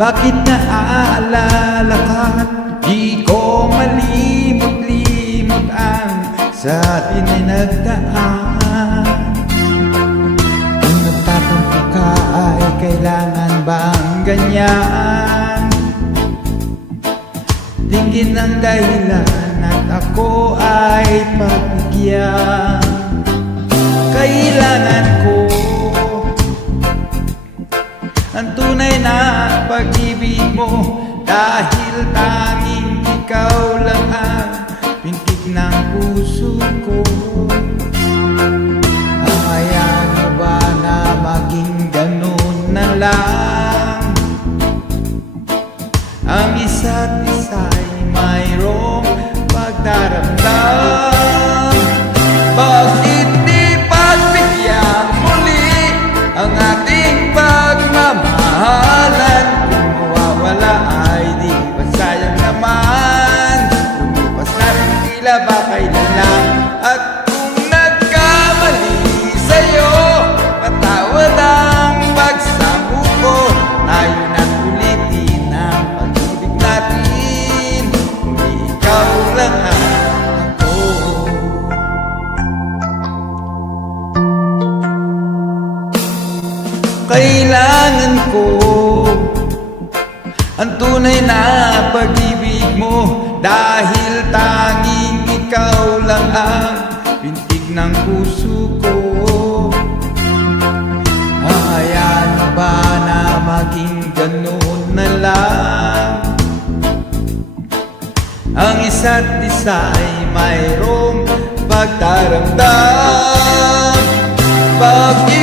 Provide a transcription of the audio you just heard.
Bakit naaalala ka? Di ko malimot-limot ang sa atin ay nagdaan. Kung nagtatampo ka ay kailangan bang ganyan? Tingin ang dahilan at ako ay pagbigyan. Kailangan ko ang tunay na pag-ibig mo, dahil tanging ikaw lang ang pintig ng puso ko. Hayaan mo ba na maging ganun na lang? Ang isa't isa'y mayroong pagdaramdam. Bakit di pagbigyan muli ang ating pagmamahalan? Kung mawawala ay di ba sayang naman? Lumipas na rin tila ba kailan lang? At kung nagkamali sa'yo, patawad ang pagsamo ko. Tayo na't ulitin ang pag-ibig natin, kung ikaw lang ako. Kailangan ko ang tunay na pag-ibig mo, dahil tanging ikaw lang ang pintig ng puso ko. Hayaan mo ba na maging ganun na lang? Ang isa't isa'y mayroong pagdaramdam. Bakit